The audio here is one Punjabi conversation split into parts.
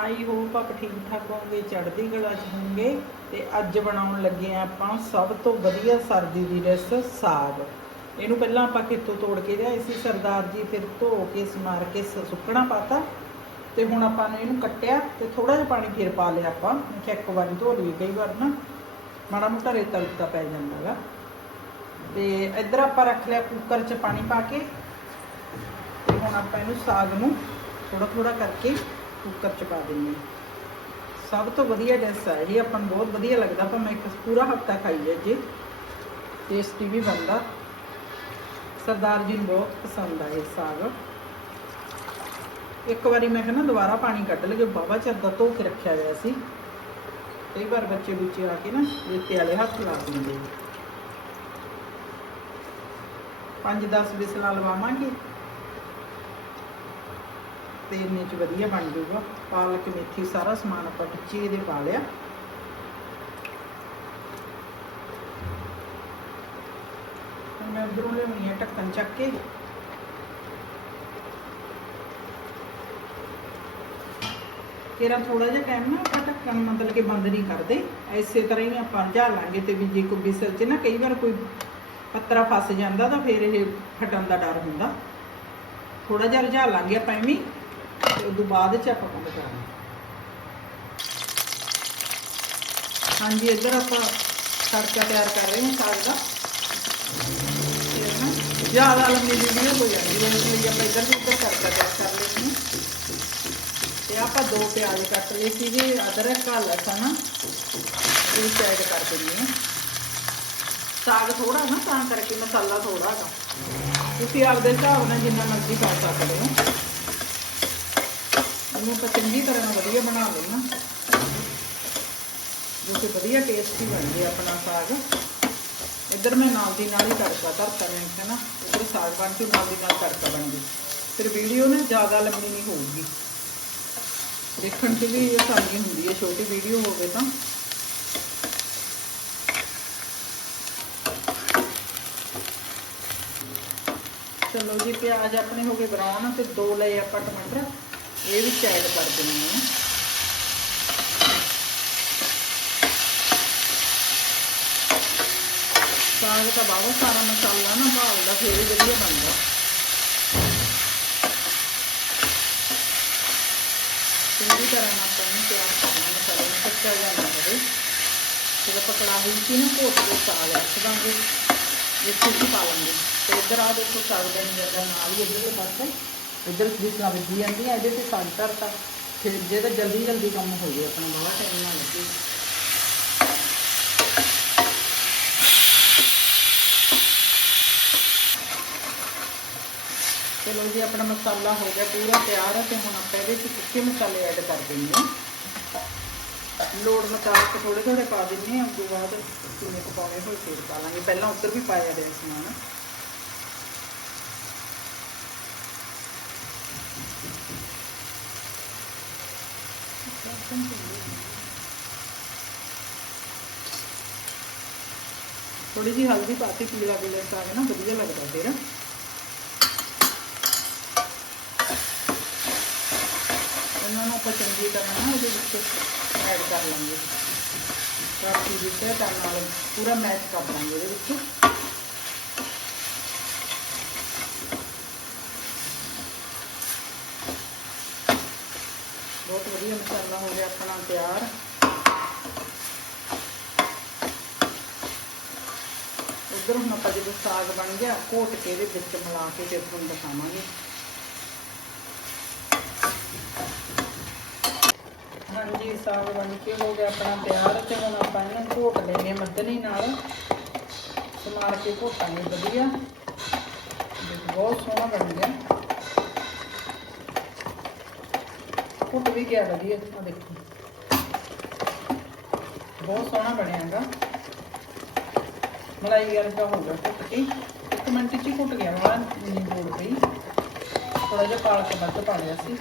ਆਈ ਹੋਪ ਆਪ ਠੀਕ ਠਾਕ ਹੋਵੋਗੇ ਚੜ੍ਹਦੀ ਕਲਾ ਚ ਹੋਵੋਗੇ ਤੇ ਅੱਜ ਬਣਾਉਣ ਲੱਗੇ ਆ ਆਪਾਂ ਸਭ ਤੋਂ ਵਧੀਆ ਸਰਦੀ ਦੀ ਡਿਸ਼ ਸਾਗ। ਇਹਨੂੰ ਪਹਿਲਾਂ ਆਪਾਂ ਖੇਤੋਂ ਤੋੜ ਕੇ ਲਿਆਏ ਸੀ ਸਰਦਾਰ ਜੀ, ਫਿਰ ਧੋ ਕੇ, ਸਮਾਰ ਕੇ ਸੁੱਕਣਾ ਪਾਤਾ। ਤੇ ਹੁਣ ਆਪਾਂ ਨੇ ਇਹਨੂੰ ਕੱਟਿਆ ਤੇ ਥੋੜਾ ਜਿਹਾ ਪਾਣੀ ਫਿਰ ਪਾ ਲਿਆ ਆਪਾਂ। ਮੈਂ ਇੱਕ ਵਾਰੀ ਧੋ ਲਈਏ ਕਈ ਵਾਰ ਨਾ, ਮਾੜਾ ਮੋਟਾ ਰੇਤਾ ਰੁੱਤਾ ਪੈ ਜਾਂਦਾ ਹੈਗਾ ਤੇ ਇੱਧਰ ਆਪਾਂ ਰੱਖ ਲਿਆ ਕੁੱਕਰ 'ਚ ਪਾਣੀ ਪਾ ਕੇ। ਤੇ ਹੁਣ ਆਪਾਂ ਇਹਨੂੰ ਸਾਗ ਨੂੰ ਥੋੜਾ ਥੋੜਾ ਕਰਕੇ ਕੁੱਕਰ 'ਚ ਪਾ ਦਿੰਦੇ ਹਾਂ। ਸਭ ਤੋਂ ਵਧੀਆ ਡਿਸ਼ ਹੈ ਜੀ ਆਪਾਂ ਨੂੰ ਬਹੁਤ ਵਧੀਆ ਲੱਗਦਾ ਪਰ ਮੈਂ ਇੱਕ ਪੂਰਾ ਹਫਤਾ ਖਾਈ ਹੈ ਜੀ। ਟੇਸਟੀ ਵੀ ਬਣਦਾ। ਸਰਦਾਰ ਜੀ ਨੂੰ ਬਹੁਤ ਪਸੰਦ ਆ ਇਹ ਸਾਗ। ਇੱਕ ਵਾਰੀ ਮੈਂ ਕਹਿੰਦਾ ਦੁਬਾਰਾ ਪਾਣੀ ਕੱਢ ਲਗੇ ਬਾਬਾ ਚੱਦਾ ਧੋ ਕੇ ਰੱਖਿਆ ਹੋਇਆ ਸੀ। ਕਈ ਵਾਰ ਬੱਚੇ ਬੁੱਚੇ ਆ ਕੇ ਨਾ ਰੇਤੇ ਵਾਲੇ ਹੱਥ ਲਾ ਦਿੰਦੇ 5-10 ਵਿਸਲਾਂ ਲਵਾਵਾਂਗੇ। ਤੇ ਇੰਨੇ ਚ ਵਧੀਆ ਬਣ ਜਾਊਗਾ। ਪਾਲਕ, ਮੇਥੀ, ਸਾਰਾ ਸਮਾਨ ਆਪਾਂ ਟਿੱਚੀ ਇਹਦੇ ਪਾ ਲਿਆ। ਮੈਂ ਉਧਰੋਂ ਲਿਆਉਣੀ ਹੈ ਢੱਕਣ ਚੱਕ ਕੇ। ਤੇਰਾ ਥੋੜਾ ਜਿਹਾ ਟਾਈਮ ਨਾ ਆਪਾਂ ਢੱਕਣ ਮਤਲਬ ਕਿ ਬੰਦ ਨਹੀਂ ਕਰਦੇ। ਐਸੇ ਤਰ੍ਹਾਂ ਹੀ ਆਪਾਂ ਰਝਾ ਲਾਂਗੇ ਤੇ ਵੀ ਜੇ ਕੋਈ ਬਿਸਲ ਚ ਨਾ ਕਈ ਵਾਰ ਕੋਈ ਪੱਤਰਾ ਫਸ ਜਾਂਦਾ ਤਾਂ ਫਿਰ ਇਹ ਫਟਣ ਦਾ ਡਰ ਹੁੰਦਾ। ਥੋੜਾ ਜਿਹਾ ਰਝਾ ਲਾਂਗੇ ਆਪਾਂ ਐਵੇਂ ਤੇ ਉਦੋਂ ਬਾਅਦ ਚ ਆਪਾਂ ਬੰਦ ਕਰਾਂਗੇ। ਹਾਂਜੀ, ਇੱਧਰ ਆਪਾਂ ਤੜਕਾ ਤਿਆਰ ਕਰ ਰਹੇ ਹਾਂ ਸਾਗ ਦਾ। ਤੇ ਜ਼ਿਆਦਾ ਲੰਮੀ ਵੀਡੀਓ ਹੋ ਜਾਂਦੀ ਹੈ, ਇਸ ਲਈ ਆਪਾਂ ਇੱਧਰ ਵੀ ਉੱਧਰ ਤੜਕਾ ਤਿਆਰ ਕਰ ਲੈਂਦੇ ਹਾਂ ਤੇ ਆਪਾਂ ਦੋ ਪਿਆਜ਼ ਕੱਟ ਲਏ ਸੀਗੇ, ਅਦਰਕ ਆ ਲਸਣ। ਇਹ ਸਾਈਡ ਕਰ ਦਿੰਦੇ ਹਾਂ। ਸਾਗ ਥੋੜਾ ਨਾ, ਤਾਂ ਕਰਕੇ ਮਸਾਲਾ ਥੋੜਾ ਹੈਗਾ। ਤੁਸੀਂ ਆਪਦੇ ਹਿਸਾਬ ਨਾਲ ਜਿੰਨਾ ਮਰਜ਼ੀ ਪਾ ਸਕਦੇ ਹੋ। ਇਹਨੂੰ ਆਪਾਂ ਚੰਗੀ ਤਰ੍ਹਾਂ ਨਾਲ ਵਧੀਆ ਬਣਾ ਲੈਣਾ ਜੋ ਕਿ ਵਧੀਆ ਟੇਸਟੀ ਬਣ ਜੇ ਆਪਣਾ ਸਾਗ। ਇੱਧਰ ਮੈਂ ਨਾਲ ਦੀ ਨਾਲ ਹੀ ਤੜਕਾ ਧਰਤਾ ਮੈਂ ਕਿਹਾ ਨਾ ਇੱਧਰ ਸਾਗ ਬਣ ਕੇ ਨਾਲ ਦੀ ਨਾਲ ਤੜਕਾ ਬਣ ਗਈ ਫਿਰ ਵੀਡੀਓ ਨਾ ਜ਼ਿਆਦਾ ਲੰਬੀ ਨਹੀਂ ਹੋਊਗੀ। ਦੇਖਣ 'ਚ ਵੀ ਆਸਾਨੀ ਹੁੰਦੀ ਹੈ, ਛੋਟੀ ਵੀਡੀਓ ਹੋਵੇ ਤਾਂ। ਚਲੋ ਜੀ, ਪਿਆਜ਼ ਆਪਣੇ ਹੋ ਗਏ ਬਰਾਊਨ, ਤੇ ਦੋ ਲਏ ਆਪਾਂ ਟਮਾਟਰ। ਇਹ ਵਿੱਚ ਐਡ ਕਰ ਦਿੰਦੇ ਹਾਂ। ਸਾਗ ਤਾਂ ਬਹੁਤ ਸਾਰਾ ਮਸਾਲਾ ਨਾ ਭਾਲਦਾ ਫਿਰ ਹੀ ਵਧੀਆ ਬਣਦਾ। ਚੰਗੀ ਤਰ੍ਹਾਂ ਨਾਲ ਆਪਾਂ ਇਹਨੂੰ ਤਿਆਰ ਕਰਨਾ ਮਸਾਲੇ ਨੂੰ ਕੱਚਾ ਜਿਹਾ ਹੋਵੇ। ਫਿਰ ਆਪਾਂ ਕੜਾਹੀ 'ਚ ਨਾ ਘੋਟ ਕੇ ਸਾਗ ਰੱਖ ਦਾਂਗੇ। ਵਿੱਚ ਹੀ ਪਾ ਲਾਂਗੇ। ਤੇ ਇੱਧਰ ਆ ਦੇਖੋ ਸਾਗ ਦਾ ਨਿਰਦਾ ਨਾਲ ਹੀ ਇੱਧਰਲੇ ਪਾਸੇ। ਇੱਧਰ ਜਿਸਲਾ ਵੱਜੀ ਜਾਂਦੀ ਹੈ ਇਹਦੇ ਤੇ ਸਾਗ ਧਰਤਾ। ਫਿਰ ਜੇ ਤਾਂ ਜਲਦੀ ਜਲਦੀ ਕੰਮ ਹੋ ਜਾਏ ਆਪਣਾ ਬਹੁਤ ਟਾਈਮ ਨਾ ਲੱਗੇ ਚਲੋ ਜੀ, ਆਪਣਾ ਮਸਾਲਾ ਹੋ ਗਿਆ ਪੂਰਾ ਤਿਆਰ ਹੈ ਤੇ ਹੁਣ ਆਪਾਂ ਇਹਦੇ ਵਿੱਚ ਸੁੱਕੇ ਮਸਾਲੇ ਐਡ ਕਰ ਦਿੰਦੇ ਹਾਂ। ਲੋੜ ਮੁਤਾਬਕ ਥੋੜੇ ਥੋੜੇ ਪਾ ਦਿੰਦੇ ਹਾਂ, ਉਸ ਤੋਂ ਬਾਅਦ ਕਿੰਨੇ ਕੁ ਪਾਉਣੇ ਹੋਏ ਫਿਰ ਪਾ ਲਾਂਗੇ। ਪਹਿਲਾਂ ਉੱਧਰ ਵੀ ਪਾਇਆ ਰਿਹਾ ਸਮਾਨ। ਥੋੜੀ ਜਿਹੀ ਹਲਦੀ ਪਾਤੀ ਪੀਲਾ ਪੀਲਾ ਸਾਗ ਨਾ ਵਧੀਆ ਲੱਗਦਾ ਫਿਰ ਇਹਨਾਂ ਨੂੰ ਆਪਾਂ ਚੰਗੀ ਤਰ੍ਹਾਂ ਨਾ ਇਹਦੇ ਵਿੱਚ ਐਡ ਕਰ ਲਾਂਗੇ ਰਾਤੀ ਵਿੱਚ ਤਾਂ ਨਾਲ ਪੂਰਾ ਮੈਚ ਕਰ ਲਾਂਗੇ ਇਹਦੇ ਵਿੱਚ ਬਹੁਤ ਵਧੀਆ ਮਸਾਲਾ ਹੋ ਗਿਆ ਆਪਣਾ ਤਿਆਰ ਉਧਰ ਹੁਣ ਆਪਾਂ ਜਦੋਂ ਸਾਗ ਬਣ ਗਿਆ, ਘੋਟ ਕੇ ਇਹਦੇ ਵਿੱਚ ਮਿਲਾ ਕੇ ਫਿਰ ਤੁਹਾਨੂੰ ਦਿਖਾਵਾਂਗੇ। ਹਾਂਜੀ, ਸਾਗ ਬਣ ਕੇ ਹੋ ਗਿਆ ਆਪਣਾ ਤਿਆਰ ਤੇ ਹੁਣ ਆਪਾਂ ਇਹਨੂੰ ਘੋਟ ਲੈਣੇ ਮੱਧਨੀ ਨਾਲ। ਸਮਾਰ ਕੇ ਘੋਟਾਂਗੇ ਵਧੀਆ। ਬਹੁਤ ਸੋਹਣਾ ਬਣ ਗਿਆ। ਘੁੱਟ ਵੀ ਗਿਆ ਵਧੀਆ ਆ ਦੇਖੋ। ਬਹੁਤ ਸੋਹਣਾ ਬਣਿਆਗਾ ਮਲਾਈ ਵਰਗਾ ਹੋ ਗਿਆ ਘੁੱਟ ਕੇ। ਇੱਕ ਮਿੰਟ 'ਚ ਹੀ ਘੁੱਟ ਗਿਆ ਵਾ ਨਹੀਂ ਬੋਲ ਪਈ। ਥੋੜਾ ਜਿਹਾ ਪਾਲਕ ਵੱਧ ਪਾ ਲਿਆ ਸੀ।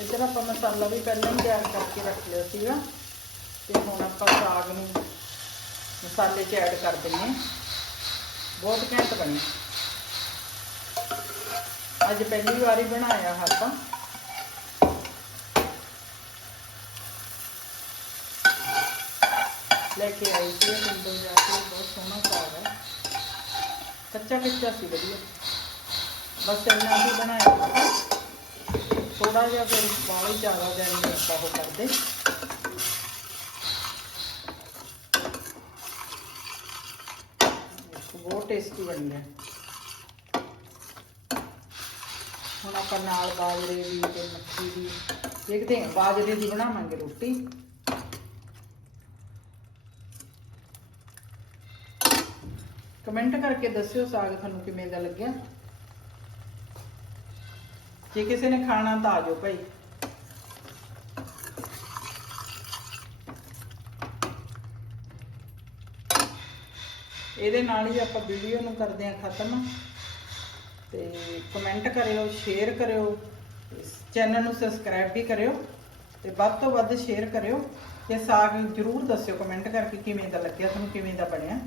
ਇੱਧਰ ਆਪਾਂ ਮਸਾਲਾ ਵੀ ਪਹਿਲਾਂ ਹੀ ਤਿਆਰ ਕਰਕੇ ਰੱਖ ਲਿਆ ਸੀਗਾ, ਤੇ ਹੁਣ ਆਪਾਂ ਸਾਗ ਨੂੰ ਮਸਾਲੇ 'ਚ ਐਡ ਕਰ ਦਿੰਨੇ ਹਾਂ ਬਹੁਤ ਘੈਂਟ ਬਣੀ ਅੱਜ ਪਹਿਲੀ ਵਾਰੀ ਬਣਾਇਆ ਹੈ ਆਪਾਂ ਲੈ ਕੇ ਆਈ ਸੀ ਇਹ ਪਿੰਡੋਂ ਜਾ ਕੇ ਬਹੁਤ ਸੋਹਣਾ ਸਾਗ ਹੈ ਕੱਚਾ ਕੱਚਾ ਸੀ ਵਧੀਆ ਬਸ ਇੰਨਾ ਹੀ ਬਣਾਇਆ ਥੋੜਾ ਜਿਹਾ ਫਿਰ ਬਾਹਲਾ ਹੀ ਜ਼ਿਆਦਾ ਦਿਨ ਨਹੀਂ ਆਪਾਂ ਉਹ ਕਰਦੇ ਦੇਖੋ, ਬਹੁਤ ਟੇਸਟੀ ਬਣੀ ਹੈ। ਹੁਣ ਆਪਾਂ ਨਾਲ ਬਾਜਰੇ ਦੀ ਤੇ ਮੱਕੀ ਦੀ ਦੇਖਦੇ ਹਾਂ, ਬਾਜਰੇ ਦੀ ਬਣਾਵਾਂਗੇ ਰੋਟੀ। ਕਮੈਂਟ ਕਰਕੇ ਦੱਸਿਓ ਸਾਗ ਤੁਹਾਨੂੰ ਕਿਵੇਂ ਦਾ ਲੱਗਿਆ। ਜੇ ਕਿਸੇ ਨੇ ਖਾਣਾ ਤਾਂ ਆ ਜਾਓ ਭਾਈ। ਇਹਦੇ ਨਾਲ ਹੀ ਆਪਾਂ ਵੀਡੀਓ ਨੂੰ ਕਰਦੇ ਹਾਂ ਖਤਮ। ਤੇ ਕਮੈਂਟ ਕਰਿਓ ਸ਼ੇਅਰ ਕਰਿਓ ਚੈਨਲ ਨੂੰ ਸਬਸਕ੍ਰਾਈਬ ਵੀ ਕਰਿਓ ਤੇ ਵੱਧ ਤੋਂ ਵੱਧ ਸ਼ੇਅਰ ਕਰਿਓ। ਤੇ ਸਾਗ ਜਰੂਰ ਦੱਸਿਓ ਕਮੈਂਟ ਕਰਕੇ ਕਿਵੇਂ ਦਾ ਲੱਗਿਆ, ਤੁਹਾਨੂੰ ਕਿਵੇਂ ਦਾ ਬਣਿਆ।